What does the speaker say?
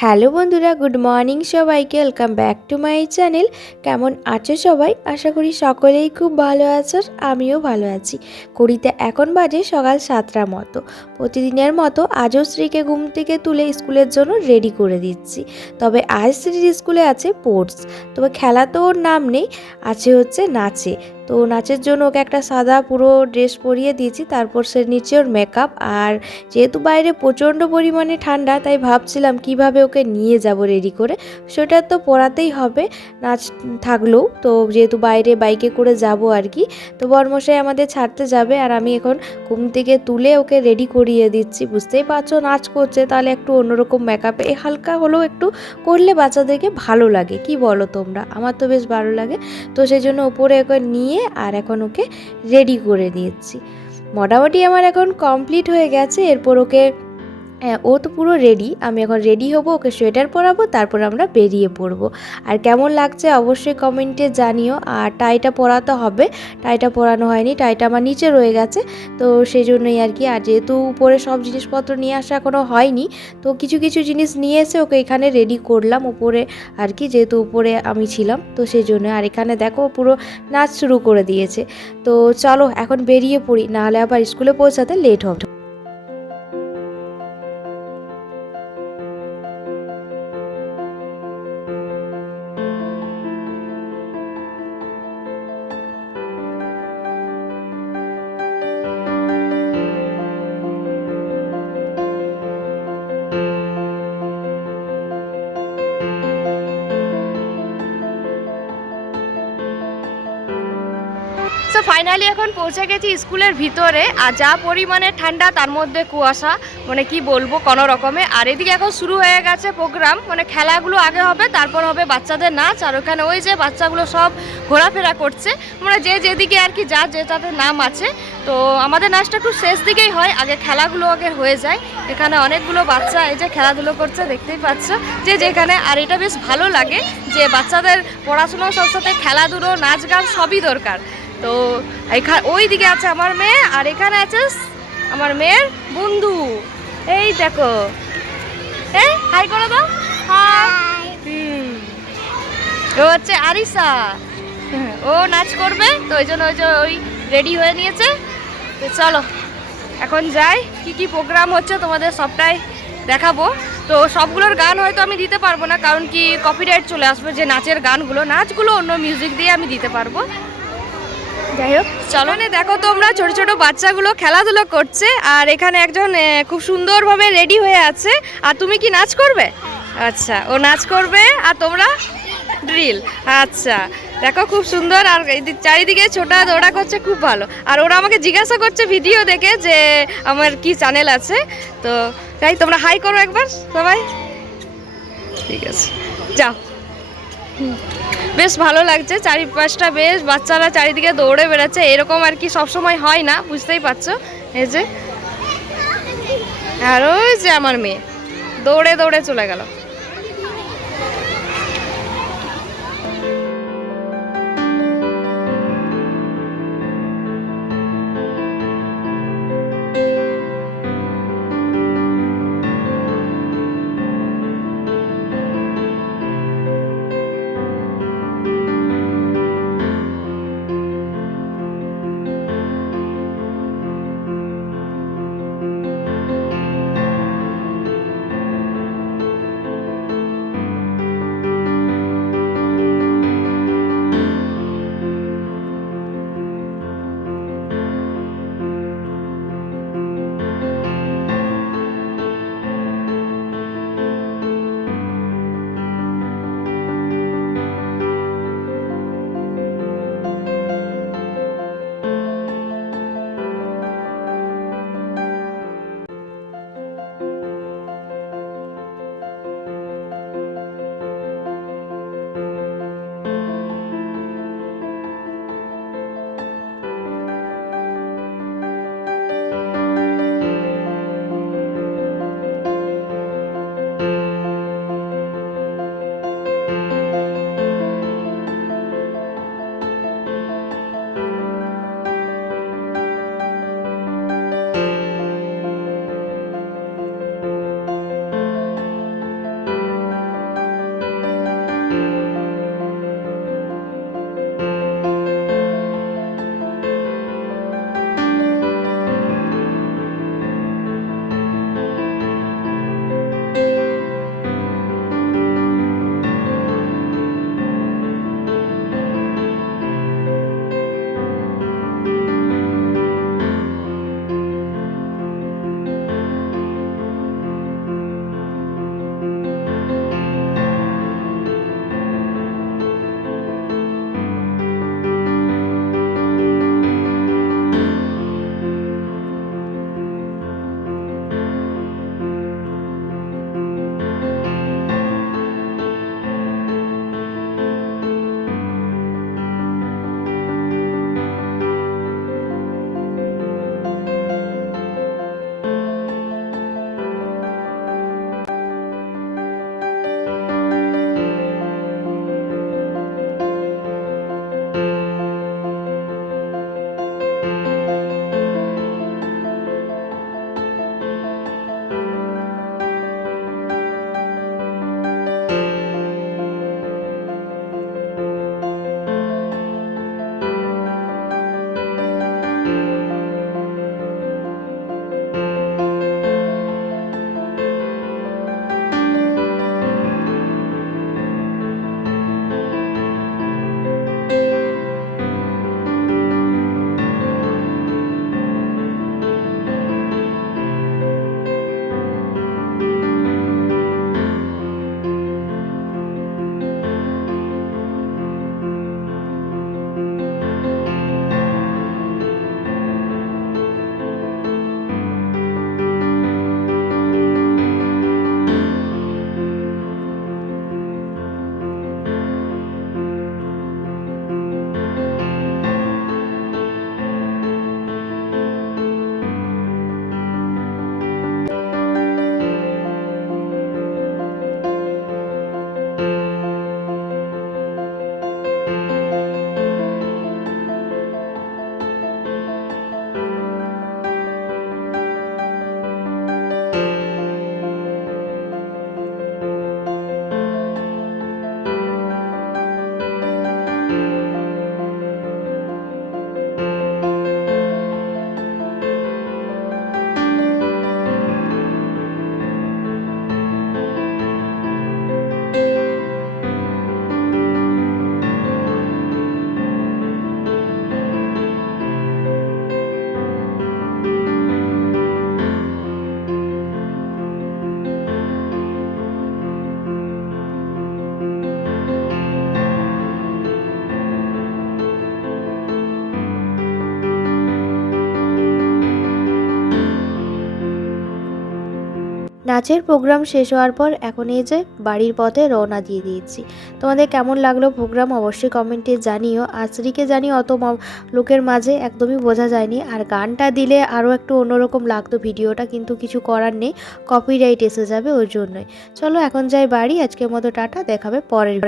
Hello বন্ধুরা, good morning সবাইকে, welcome back to my channel. কেমন আছো সবাই? আশা করি সকলেই খুব ভালো আছো, আমিও ভালো আছি। কুড়িতে এখন বাজে সকাল সাতটার মতো। প্রতিদিনের মতো আজও শ্রীকে ঘুম থেকে তুলে স্কুলের জন্য রেডি করে দিচ্ছি। তবে আজ শ্রীর স্কুলে আছে স্পোর্টস। তবে খেলা তো ওর নাম নেই, আছে হচ্ছে নাচে। তো নাচের জন্য ওকে একটা সাদা পুরো ড্রেস পরিয়ে দিয়েছি, তারপর সে নিচে ওর মেকআপ আর যেহেতু বাইরে প্রচণ্ড পরিমাণে ঠান্ডা, তাই ভাবছিলাম কীভাবে ওকে নিয়ে যাব রেডি করে, সেটা তো পরাতেই হবে, নাচ থাকলেও, তো যেহেতু বাইরে বাইকে করে যাব আর কি, তো বরমশাই আমাদের ছাড়তে যাবে আর আমি এখন ঘুম থেকে তুলে ওকে রেডি করিয়ে দিচ্ছি, বুঝতেই পারছ নাচ করছে, তাহলে একটু অন্যরকম মেকআপে হালকা হলেও একটু করলে বাচ্চাদেরকে ভালো লাগে, কি বলো তোমরা? আমার তো বেশ ভালো লাগে, তো সেই জন্য ওপরে ওকে নিয়ে আর এখন ওকে রেডি করে দিচ্ছি মোটামুটি আমার এখন কমপ্লিট হয়ে গেছে এরপর ওকে হ্যাঁ ও তো পুরো রেডি আমি এখন রেডি হব, ওকে সোয়েটার পরাবো, তারপর আমরা বেরিয়ে পড়ব। আর কেমন লাগছে অবশ্যই কমেন্টে জানিও। আর টাইটা পরাতে হবে। টাইটা পরানো হয়নি টাইটা আমার নিচে রয়ে গেছে। তো সেই জন্যই আর কি। আর যেহেতু উপরে সব জিনিসপত্র নিয়ে আসা এখনও হয়নি, তো কিছু কিছু জিনিস নিয়ে এসে ওকে এখানে রেডি করলাম উপরে আর কি, যেহেতু উপরে আমি ছিলাম। তো সেই জন্য আর এখানে দেখো পুরো নাচ শুরু করে দিয়েছে। তো চলো এখন বেরিয়ে পড়ি, নাহলে আবার স্কুলে পৌঁছাতে লেট হবে। ফাইনালি এখন পৌঁছে গেছি স্কুলের ভিতরে, আর যা পরিমাণে ঠান্ডা তার মধ্যে কুয়াশা মানে কি বলব, কোনো রকমে। আর এদিকে এখন শুরু হয়ে গেছে প্রোগ্রাম মানে খেলাগুলো আগে হবে, তারপর হবে বাচ্চাদের নাচ, আর ওখানে ওই যে বাচ্চাগুলো সব ঘোরাফেরা করছে। মানে যে যেদিকে আর কি যা যে তাদের নাম আছে। তো আমাদের নাচটা একটু শেষ দিকেই হয়, আগে খেলাগুলো আগে হয়ে যায়। এখানে অনেকগুলো বাচ্চা এই যে খেলাধুলো করছে, দেখতেই পাচ্ছ। যে যেখানে, আর এটা বেশ ভালো লাগে যে বাচ্চাদের পড়াশুনোর সাথে সাথে খেলাধুলো, নাচ, গান সবই দরকার। তো এখানে ওই দিকে আছে আমার মেয়ে আর এখানে আছে আমার মেয়ের বন্ধু। এই দেখো। এই হাই করে দাও হাই হুম। ও হচ্ছে আরিসা। ও নাচ করবে তো ওই জন্য ওই যে ওই রেডি হয়ে নিয়েছে। তো চলো এখন যাই। কি কি প্রোগ্রাম হচ্ছে তোমাদের সবটাই দেখাবো। তো সবগুলোর গান হয়তো আমি দিতে পারব না কারণ কি কপিরাইট চলে আসবে যে নাচের গানগুলো। নাচগুলো অন্য মিউজিক দিয়ে আমি দিতে পারব। যাই হোক, চলো। দেখো তোমরা ছোট ছোট বাচ্চাগুলো খেলাধুলো করছে, আর এখানে একজন খুব সুন্দরভাবে রেডি হয়ে আছে। আর তুমি কি নাচ করবে? আচ্ছা ও নাচ করবে, আর তোমরা ড্রিল আচ্ছা দেখো খুব সুন্দর, আর চারিদিকে ছোটা দৌড়া করছে, খুব ভালো। আর ওরা আমাকে জিজ্ঞাসা করছে ভিডিও দেখে যে আমার কি চ্যানেল আছে। তো তাই তোমরা হাই করো একবার সবাই। ঠিক আছে, যাও। বেশ ভালো লাগছে, চারিপাশটা বেশ বাচ্চারা চারিদিকে দৌড়ে বেড়াচ্ছে, এরকম আর কি সবসময় হয় না, বুঝতেই পারছ? এই যে, আর ওই যে আমার মেয়ে, দৌড়ে দৌড়ে চলে গেল। নাচের প্রোগ্রাম শেষ হওয়ার পর এখন এই যে বাড়ির পথে রওনা দিয়ে দিয়েছি। তোমাদের কেমন লাগল প্রোগ্রাম অবশ্যই কমেন্টে জানিও। আশ্রীকে জানি অত লোকের মাঝে একদমই বোঝা যায়নি। আর গানটা দিলে আরও একটু অন্যরকম লাগতো ভিডিওটা, কিন্তু কিছু করার নেই। কপিরাইট এসে যাবে ওর জন্যই। চলো এখন যাই বাড়ি। আজকের মতো টাটা। দেখাবে পরের